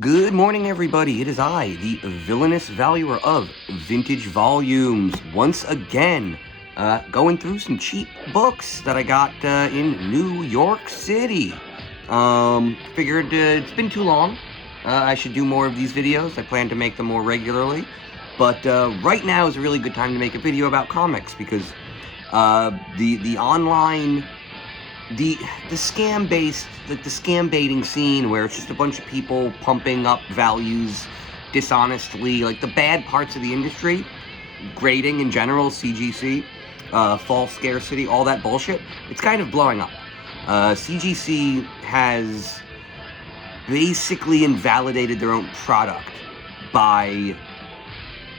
Good morning, everybody. It is I, the villainous valuer of vintage volumes, once again, going through some cheap books that I got in New York City. Figured it's been too long. I should do more of these videos. I plan to make them more regularly. But right now is a really good time to make a video about comics because the online... The scam baiting scene where it's just a bunch of people pumping up values dishonestly, like the bad parts of the industry, grading in general, CGC, false scarcity, all that bullshit, it's kind of blowing up. CGC has basically invalidated their own product by...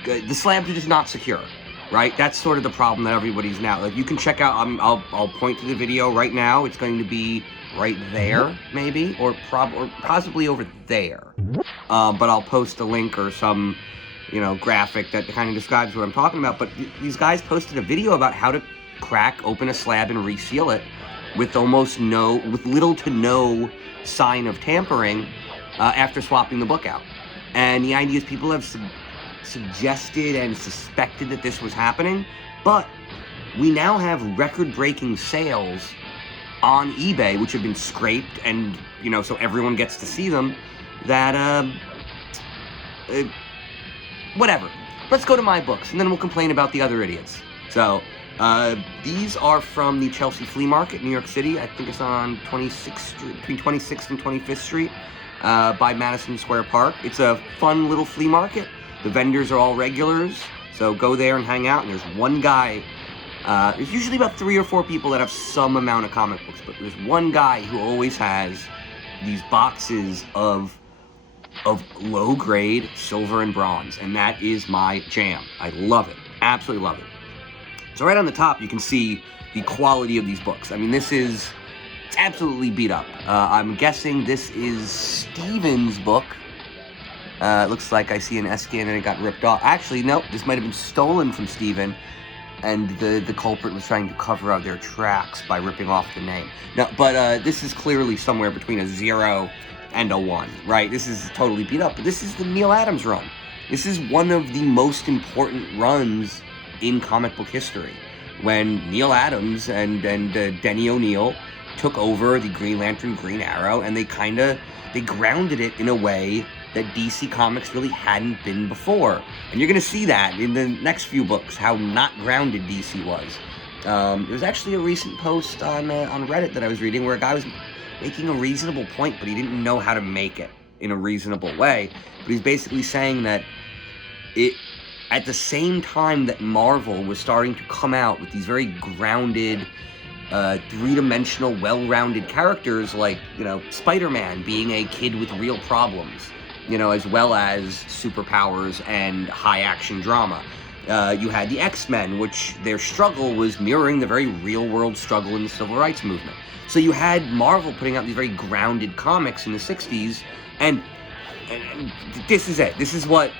the slabs are just not secure. Right, that's sort of the problem that everybody's now. Like, you can check out. I'll point to the video right now. It's going to be right there, maybe, or possibly over there. But I'll post a link or some, graphic that kind of describes what I'm talking about. But these guys posted a video about how to crack open a slab and reseal it with little to no sign of tampering after swapping the book out. And the idea is people have suggested and suspected that this was happening, but we now have record-breaking sales on eBay, which have been scraped, and so everyone gets to see them. That whatever. Let's go to my books, and then we'll complain about the other idiots. So these are from the Chelsea Flea Market, New York City. I think it's on 26th Street, between 26th and 25th Street, by Madison Square Park. It's a fun little flea market. The vendors are all regulars, so go there and hang out, and there's one guy, there's usually about 3 or 4 people that have some amount of comic books, but there's one guy who always has these boxes of low-grade silver and bronze, and that is my jam. I love it. Absolutely love it. So right on the top, you can see the quality of these books. I mean, it's absolutely beat up. I'm guessing this is Steven's book. It looks like I see an S-scan and it got ripped off. Actually, no, this might have been stolen from Steven, and the culprit was trying to cover up their tracks by ripping off the name. No, but this is clearly somewhere between a 0 and a 1, right? This is totally beat up, but this is the Neal Adams run. This is one of the most important runs in comic book history, when Neal Adams and Denny O'Neil took over the Green Lantern, Green Arrow, and they grounded it in a way that DC Comics really hadn't been before. And you're going to see that in the next few books, how not grounded DC was. There's actually a recent post on Reddit that I was reading where a guy was making a reasonable point, but he didn't know how to make it in a reasonable way. But he's basically saying that at the same time that Marvel was starting to come out with these very grounded, three-dimensional, well-rounded characters like, Spider-Man being a kid with real problems, as well as superpowers and high-action drama. You had the X-Men, which their struggle was mirroring the very real-world struggle in the Civil Rights Movement. So you had Marvel putting out these very grounded comics in the 60s, and this is it. This is what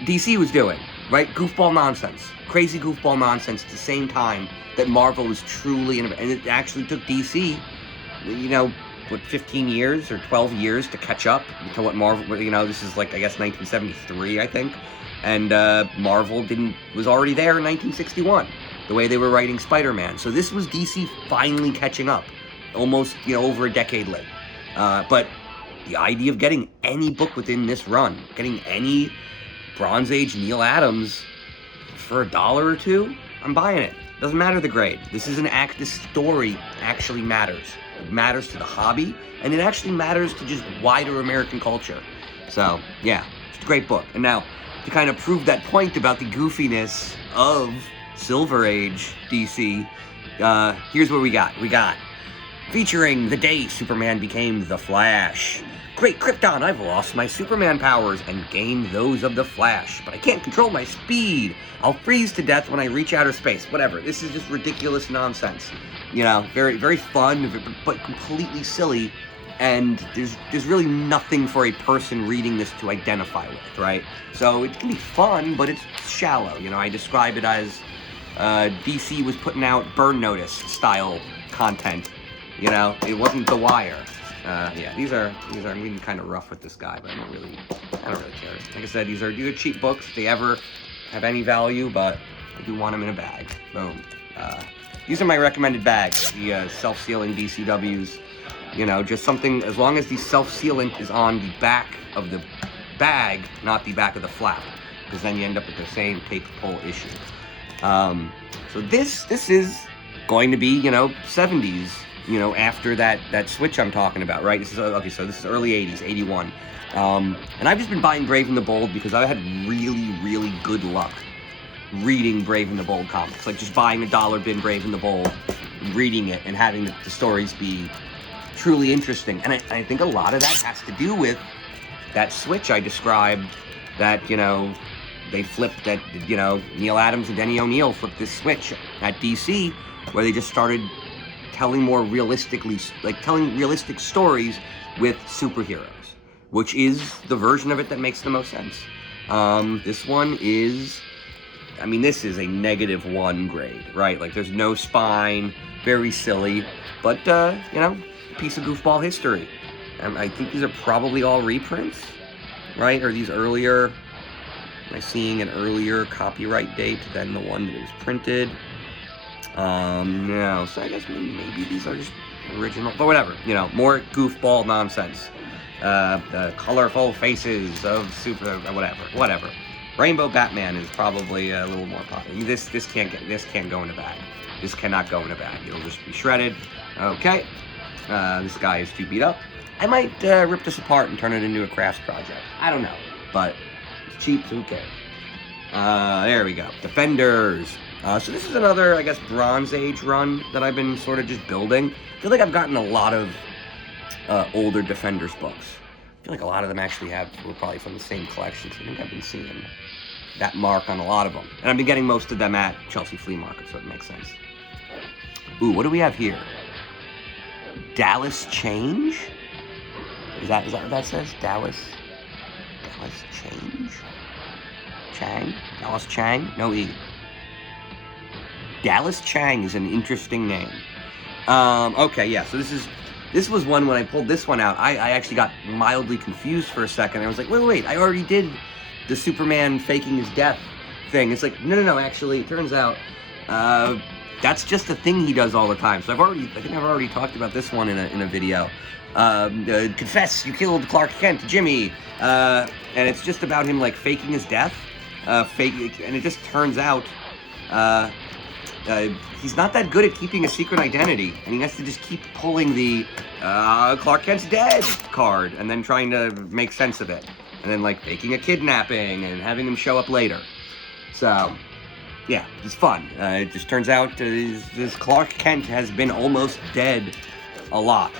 DC was doing, right? Goofball nonsense. Crazy goofball nonsense at the same time that Marvel was truly... And it actually took DC, 15 years or 12 years to catch up to what Marvel, this is like, I guess, 1973, I think. And Marvel was already there in 1961, the way they were writing Spider-Man. So this was DC finally catching up, almost, over a decade late. But the idea of getting any book within this run, getting any Bronze Age Neal Adams for $1 or $2, I'm buying it. Doesn't matter the grade. This story actually matters. It matters to the hobby, and it actually matters to just wider American culture. So, yeah, it's a great book. And now, to kind of prove that point about the goofiness of Silver Age DC, here's what we got. We got, featuring the day Superman became the Flash. Great Krypton, I've lost my Superman powers and gained those of the Flash, but I can't control my speed. I'll freeze to death when I reach outer space. Whatever. This is just ridiculous nonsense. Very, very fun, but completely silly. And there's really nothing for a person reading this to identify with, right? So it can be fun, but it's shallow. I describe it as DC was putting out Burn Notice style content. It wasn't The Wire. Yeah, these are I'm getting kind of rough with this guy, but I don't really care. Like I said, these are cheap books if they ever have any value, but I do want them in a bag. Boom. These are my recommended bags, the self-sealing BCWs. You know, just something, as long as the self-sealant is on the back of the bag, not the back of the flap, because then you end up with the same paper pull issue. So this is going to be, you know, 70s, you know, after that switch I'm talking about, right? This is, okay, so this is early 80s, 81. And I've just been buying Brave and the Bold because I had really good luck reading Brave and the Bold comics. Like just buying a dollar bin Brave and the Bold, reading it, and having the stories be truly interesting. And I think a lot of that has to do with that switch I described, that, you know, they flipped, that, you know, Neil Adams and Denny O'Neil flipped this switch at DC, where they just started telling more realistically, like telling realistic stories with superheroes, which is the version of it that makes the most sense. This one is, I mean, this is a -1 grade, right? Like there's no spine, very silly, but, you know, piece of goofball history. I think these are probably all reprints, right? Or these earlier, am I seeing an earlier copyright date than the one that was printed? No, so I guess maybe these are just original, but whatever, you know, more goofball nonsense. The colorful faces of super, whatever. Rainbow Batman is probably a little more popular. This can't go in a bag. This cannot go in a bag. It'll just be shredded. Okay. This guy is too beat up. I might rip this apart and turn it into a crafts project. I don't know, but it's cheap, so who cares? There we go. Defenders. So this is another, I guess, Bronze Age run that I've been sort of just building. I feel like I've gotten a lot of older Defenders books. I feel like a lot of them actually were probably from the same collection, so I think I've been seeing that mark on a lot of them. And I've been getting most of them at Chelsea Flea Market, so it makes sense. Ooh, what do we have here? Dallas Change? Is that what that says? Dallas Change? Chang? Dallas Chang? No E. Dallas Chang is an interesting name. Okay, yeah, so this was one, when I pulled this one out, I actually got mildly confused for a second. I was like, wait, I already did the Superman faking his death thing. It's like, no, actually, it turns out, that's just a thing he does all the time. So I think I've already talked about this one in a video. Confess, you killed Clark Kent, Jimmy. And it's just about him, like, faking his death. And it just turns out, he's not that good at keeping a secret identity, and he has to just keep pulling the Clark Kent's dead card and then trying to make sense of it, and then like faking a kidnapping and having him show up later. So yeah, it's fun. It just turns out this Clark Kent has been almost dead a lot,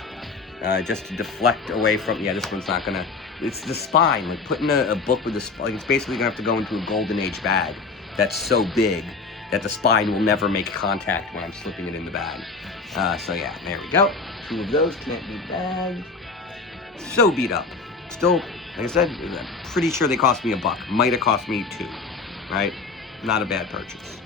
just to deflect away from, yeah, this one's not gonna, it's the spine, like putting a book with the spine, like it's basically gonna have to go into a Golden Age bag that's so big that the spine will never make contact when I'm slipping it in the bag. So yeah, there we go. 2 of those can't be bagged. So beat up. Still, like I said, I'm pretty sure they cost me $1. Might have cost me 2, right? Not a bad purchase.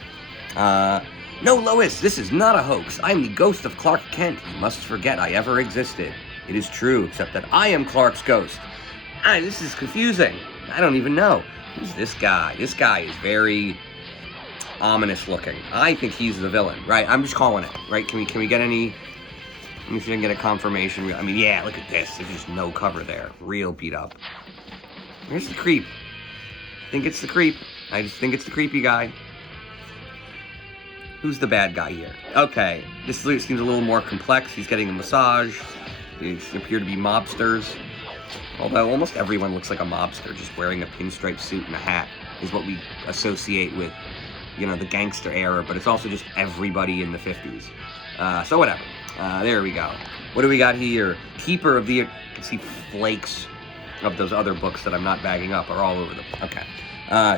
No, Lois, this is not a hoax. I am the ghost of Clark Kent. You must forget I ever existed. It is true, except that I am Clark's ghost. This is confusing. I don't even know. Who's this guy? This guy is very ominous looking. I think he's the villain, right? I'm just calling it, right? Can we get any, let me see if I can get a confirmation. I mean, yeah, look at this. There's just no cover there. Real beat up. Here's the creep. I think it's the creep. I just think it's the creepy guy. Who's the bad guy here? Okay, this seems a little more complex. He's getting a massage. These appear to be mobsters. Although almost everyone looks like a mobster, just wearing a pinstripe suit and a hat is what we associate with, you know, the gangster era, but it's also just everybody in the 50s. So whatever. There we go. What do we got here? Keeper of the... You can see flakes of those other books that I'm not bagging up are all over them. Okay.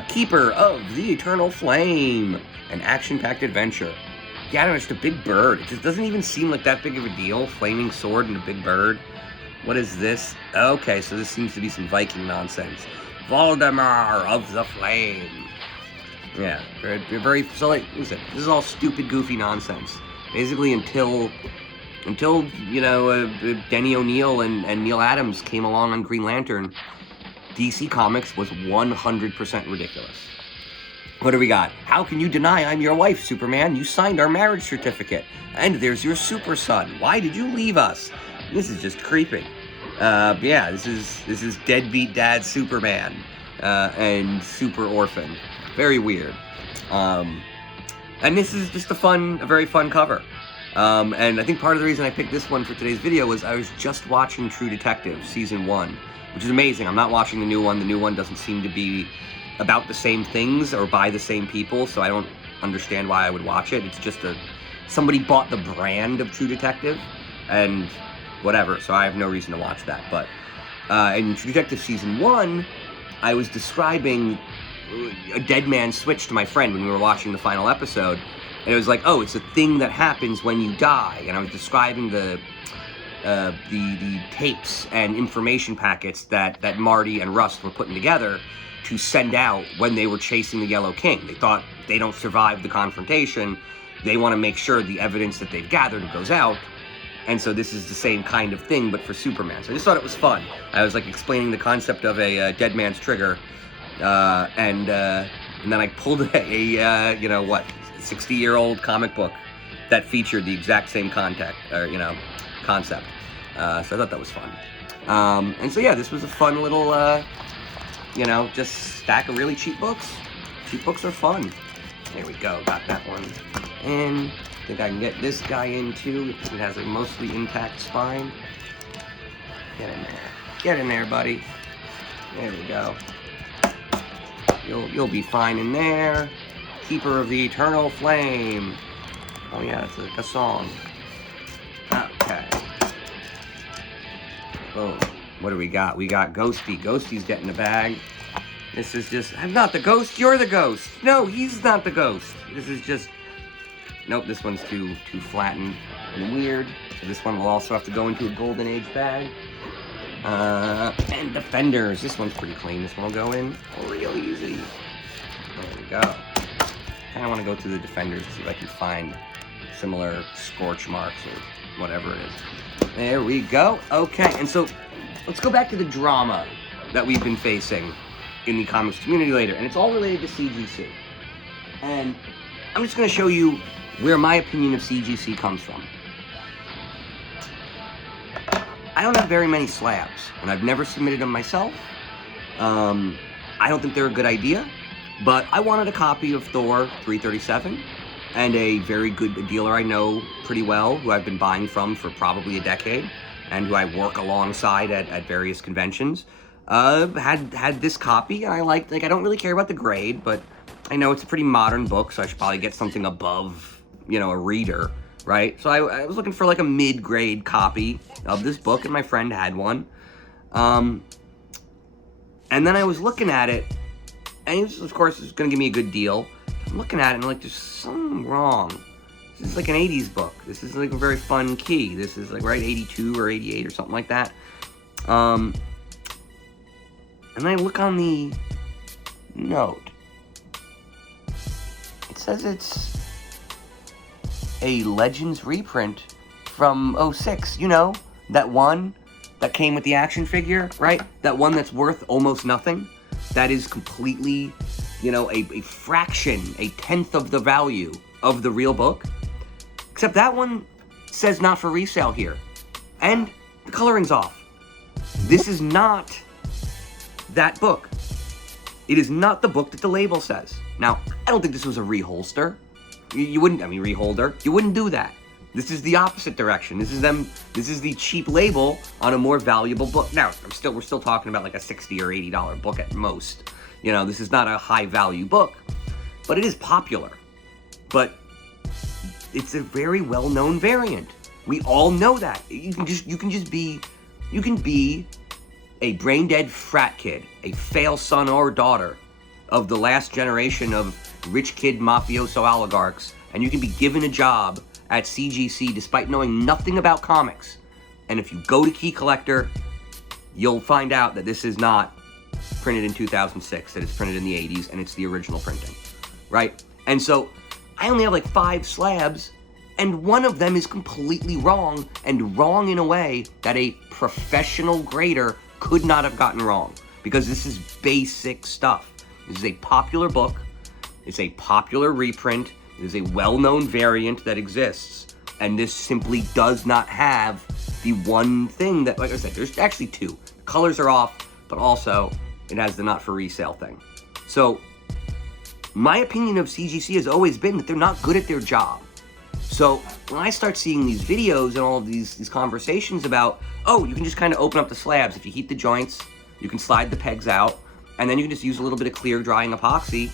Keeper of the Eternal Flame. An action-packed adventure. Yeah, I don't know, just a big bird. It just doesn't even seem like that big of a deal. Flaming sword and a big bird. What is this? Okay, so this seems to be some Viking nonsense. Voldemar of the Flame. Yeah, very, so like, what is it? This is all stupid, goofy nonsense. Basically, until until, you know, Denny O'Neil and Neil Adams came along on Green Lantern, DC Comics was 100% ridiculous. What do we got? How can you deny I'm your wife, Superman? You signed our marriage certificate. And there's your super son. Why did you leave us? This is just creepy. Yeah, this is deadbeat dad Superman and Super Orphan. Very weird. And this is just a very fun cover. And I think part of the reason I picked this one for today's video was I was just watching True Detective Season 1, which is amazing. I'm not watching the new one. The new one doesn't seem to be about the same things or by the same people, so I don't understand why I would watch it. It's just somebody bought the brand of True Detective, and whatever, so I have no reason to watch that. But in True Detective Season 1, I was describing a dead man switch to my friend when we were watching the final episode, and it was like, oh, it's a thing that happens when you die, and I was describing the tapes and information packets that Marty and Rust were putting together to send out when they were chasing the Yellow King. They thought they don't survive the confrontation. They want to make sure the evidence that they've gathered goes out. And so this is the same kind of thing, but for Superman. So I just thought it was fun. I was like explaining the concept of a dead man's trigger, and then I pulled a you know what, 60-year-old comic book that featured the exact same concept. So I thought that was fun. And so yeah, this was a fun little you know, just stack of really cheap books. Cheap books are fun. There we go, got that one in. I think I can get this guy in too. It has a mostly intact spine. Get in there. Get in there, buddy. There we go. You'll be fine in there. Keeper of the Eternal Flame. Oh yeah, it's like a song. Okay. Boom. What do we got? We got Ghosty. Ghosty's getting the bag. This is just, I'm not the ghost, you're the ghost. No, he's not the ghost. This is just, nope, this one's too flattened and weird. So this one will also have to go into a Golden Age bag. And Defenders. This one's pretty clean. This one will go in real easy. There we go. Kind of want to go through the Defenders to see if I can find similar scorch marks or whatever it is. There we go. Okay, and so let's go back to the drama that we've been facing in the comics community later, and it's all related to CGC. And I'm just going to show you where my opinion of CGC comes from. I don't have very many slabs, and I've never submitted them myself. I don't think they're a good idea, but I wanted a copy of Thor 337, and a very good dealer I know pretty well, who I've been buying from for probably a decade, and who I work alongside at various conventions, had this copy, and I don't really care about the grade, but I know it's a pretty modern book, so I should probably get something above, you know, a reader, right? So I was looking for like a mid-grade copy of this book, and my friend had one. And then I was looking at it, and he was, of course, it's gonna give me a good deal. I'm looking at it, and I'm like, there's something wrong. This is like an 80s book. This is like a very fun key. This is like, right, 82 or 88 or something like that. And then I look on the note. It says it's a Legends reprint from 06. You know, that one that came with the action figure, right? That one that's worth almost nothing. That is completely, you know, a fraction, a tenth of the value of the real book. Except that one says not for resale here. And the coloring's off. This is not that book. It is not the book that the label says. Now, I don't think this was a reholster. You wouldn't, I mean, reholder. You wouldn't do that. This is the opposite direction. This is the cheap label on a more valuable book. Now, we're still talking about like a $60 or $80 book at most. You know, this is not a high value book, but it is popular. But it's a very well-known variant. We all know that. You can be a brain-dead frat kid, a fail son or daughter of the last generation of rich kid mafioso oligarchs, and you can be given a job at CGC despite knowing nothing about comics. And if you go to Key Collector, you'll find out that this is not printed in 2006, that it's printed in the 80s, and it's the original printing, right? And so I only have like 5 slabs And one of them is completely wrong, and wrong in a way that a professional grader could not have gotten wrong. Because this is basic stuff. This is a popular book. It's a popular reprint. It is a well-known variant that exists. And this simply does not have the one thing that, like I said, there's actually two. The colors are off, but also it has the not for resale thing. So my opinion of CGC has always been that they're not good at their job. So when I start seeing these videos and all of these conversations about, oh, you can just kind of open up the slabs. If you heat the joints, you can slide the pegs out, and then you can just use a little bit of clear drying epoxy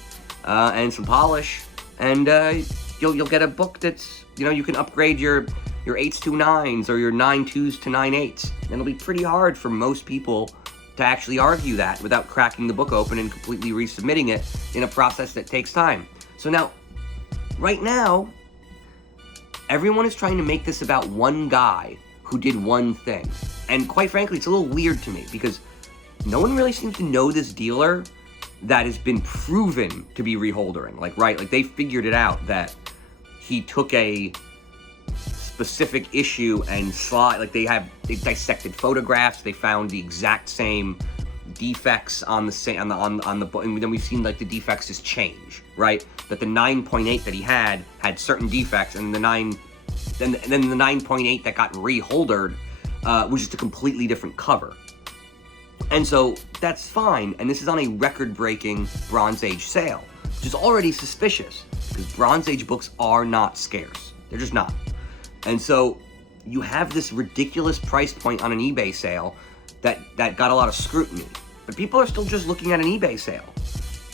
and some polish, and you'll get a book that's, you know, you can upgrade your 8s to 9s or your 9.2s to 9.8s. And it'll be pretty hard for most people to actually argue that without cracking the book open and completely resubmitting it in a process that takes time. So now, right now, everyone is trying to make this about one guy who did one thing. And quite frankly, it's a little weird to me because no one really seems to know this dealer that has been proven to be reholdering. Like, right, like they figured it out that he took a specific issue and they dissected photographs, they found the exact same defects on the book, and then we've seen like the defects just change, right? That the 9.8 that he had certain defects, and then the 9.8 that got reholdered was just a completely different cover. And so that's fine, and this is on a record-breaking Bronze Age sale, which is already suspicious because Bronze Age books are not scarce. They're just not. And so you have this ridiculous price point on an eBay sale that got a lot of scrutiny. But people are still just looking at an eBay sale.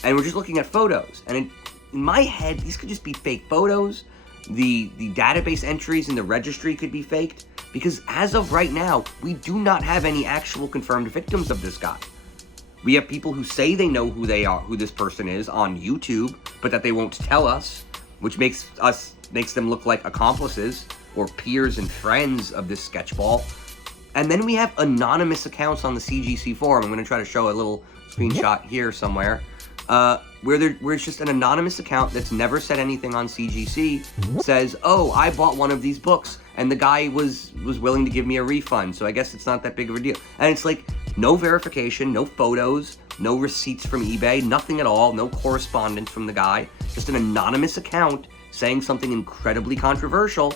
And we're just looking at photos. And in my head, these could just be fake photos. The database entries in the registry could be faked. Because as of right now, we do not have any actual confirmed victims of this guy. We have people who say they know who they are, who this person is on YouTube, but that they won't tell us, which makes them look like accomplices or peers and friends of this sketchball. And then we have anonymous accounts on the CGC forum. I'm going to try to show a little screenshot here somewhere, where it's just an anonymous account that's never said anything on CGC, says, oh, I bought one of these books, and the guy was willing to give me a refund, so I guess it's not that big of a deal. And it's like, no verification, no photos, no receipts from eBay, nothing at all, no correspondence from the guy, just an anonymous account saying something incredibly controversial,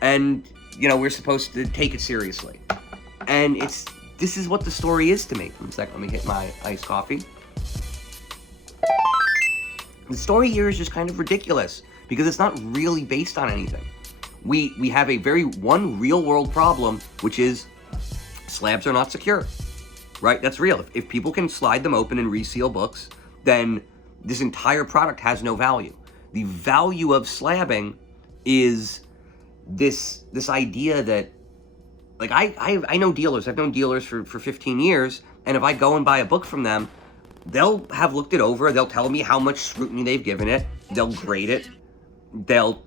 and, you know, we're supposed to take it seriously. And this is what the story is to me. One second, let me hit my iced coffee. The story here is just kind of ridiculous because it's not really based on anything. We have a one real world problem, which is slabs are not secure, right? That's real. If people can slide them open and reseal books, then this entire product has no value. The value of slabbing is this idea that, like, I know dealers. I've known dealers for 15 years, and if I go and buy a book from them, they'll have looked it over. They'll tell me how much scrutiny they've given it. They'll grade it. They'll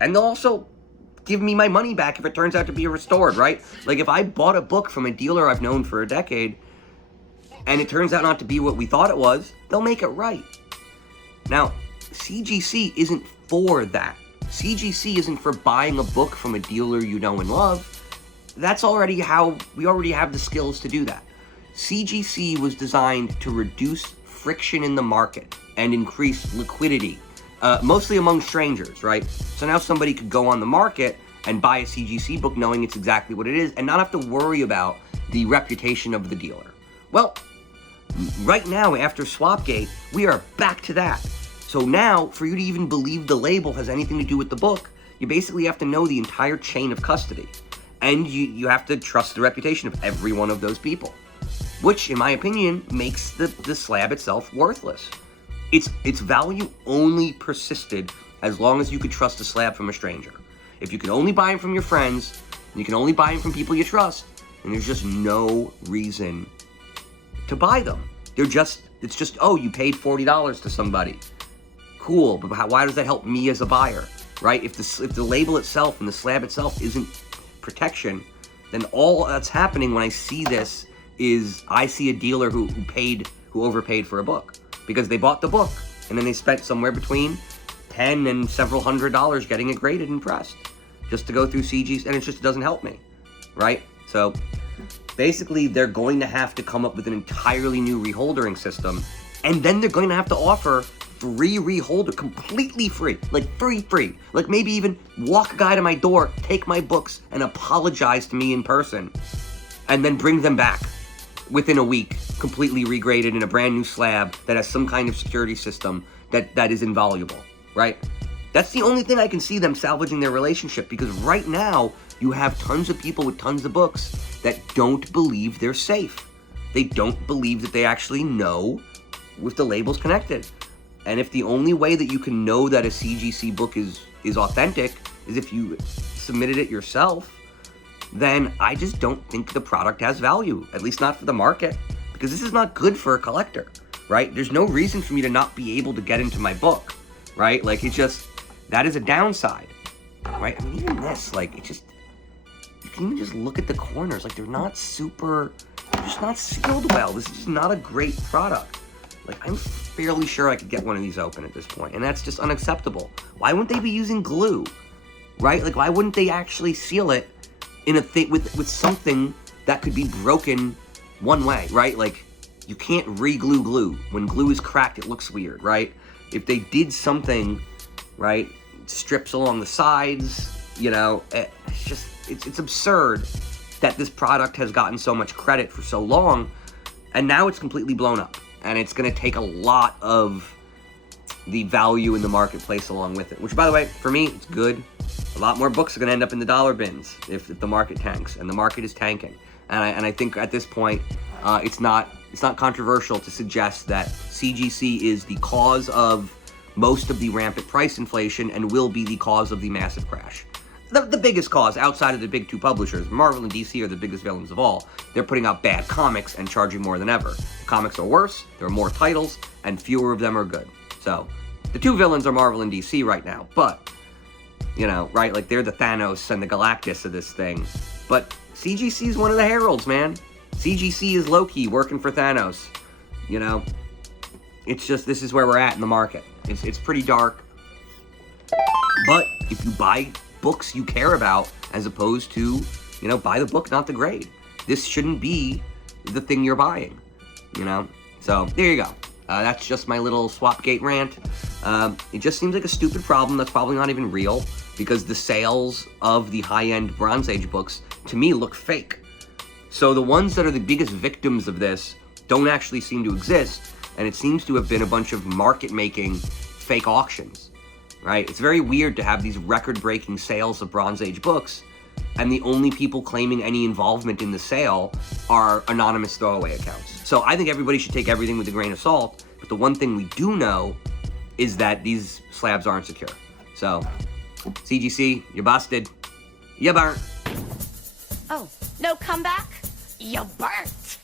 also give me my money back if it turns out to be restored, right? Like, if I bought a book from a dealer I've known for a decade, and it turns out not to be what we thought it was, they'll make it right. Now, CGC isn't for that. CGC isn't for buying a book from a dealer you know and love. That's already how we already have the skills to do that. CGC was designed to reduce friction in the market and increase liquidity, mostly among strangers, right? So now somebody could go on the market and buy a CGC book knowing it's exactly what it is and not have to worry about the reputation of the dealer. Well, right now, after Swapgate, we are back to that. So now, for you to even believe the label has anything to do with the book, you basically have to know the entire chain of custody. And you have to trust the reputation of every one of those people. Which, in my opinion, makes the slab itself worthless. Its value only persisted as long as you could trust a slab from a stranger. If you can only buy them from your friends, and you can only buy them from people you trust, then there's just no reason to buy them. It's just, oh, you paid $40 to somebody. Cool, but why does that help me as a buyer, right? If the label itself and the slab itself isn't protection, then all that's happening when I see this is I see a dealer who overpaid for a book because they bought the book and then they spent somewhere between $10 and several $100 getting it graded and pressed. just to go through CGC, and it just doesn't help me, right? So basically, they're going to have to come up with an entirely new reholdering system, and then they're going to have to offer free reholder, completely free, like free, like maybe even walk a guy to my door, take my books, and apologize to me in person, and then bring them back within a week, completely regraded in a brand new slab that has some kind of security system that is invaluable, right? That's the only thing I can see them salvaging their relationship, because right now, you have tons of people with tons of books that don't believe they're safe. They don't believe that they actually know if the label's connected. And if the only way that you can know that a CGC book is authentic is if you submitted it yourself, then I just don't think the product has value, at least not for the market, because this is not good for a collector, right? There's no reason for me to not be able to get into my book, right? Like, it just, that is a downside, right? I mean, even this, like, it just, you can even just look at the corners, like, they're just not sealed well. This is just not a great product. Like, I'm fairly sure I could get one of these open at this point, and that's just unacceptable. Why wouldn't they be using glue, right? Like, why wouldn't they actually seal it in a thing with something that could be broken one way, right? Like, you can't re-glue glue. When glue is cracked, it looks weird, right? If they did something, right, strips along the sides, you know, it's just, it's absurd that this product has gotten so much credit for so long, and now it's completely blown up. And it's going to take a lot of the value in the marketplace along with it. Which, by the way, for me, it's good. A lot more books are going to end up in the dollar bins if the market tanks, and the market is tanking. And I think at this point, it's not controversial to suggest that CGC is the cause of most of the rampant price inflation and will be the cause of the massive crash. The biggest cause outside of the big two publishers, Marvel and DC, are the biggest villains of all. They're putting out bad comics and charging more than ever. Comics are worse, there are more titles, and fewer of them are good. So, the two villains are Marvel and DC right now, but, you know, right, like, they're the Thanos and the Galactus of this thing. But CGC is one of the heralds, man. CGC is low-key working for Thanos. You know, it's just, this is where we're at in the market. It's pretty dark. But if you buy books you care about, as opposed to, you know, buy the book, not the grade, this shouldn't be the thing you're buying, you know? So, there you go. That's just my little Swapgate rant. It just seems like a stupid problem that's probably not even real, because the sales of the high-end Bronze Age books, to me, look fake. So the ones that are the biggest victims of this don't actually seem to exist, and it seems to have been a bunch of market-making fake auctions, right? It's very weird to have these record-breaking sales of Bronze Age books, and the only people claiming any involvement in the sale are anonymous throwaway accounts. So I think everybody should take everything with a grain of salt, but the one thing we do know is that these slabs aren't secure. So, CGC, you busted. You burnt. Oh, no comeback? You burnt.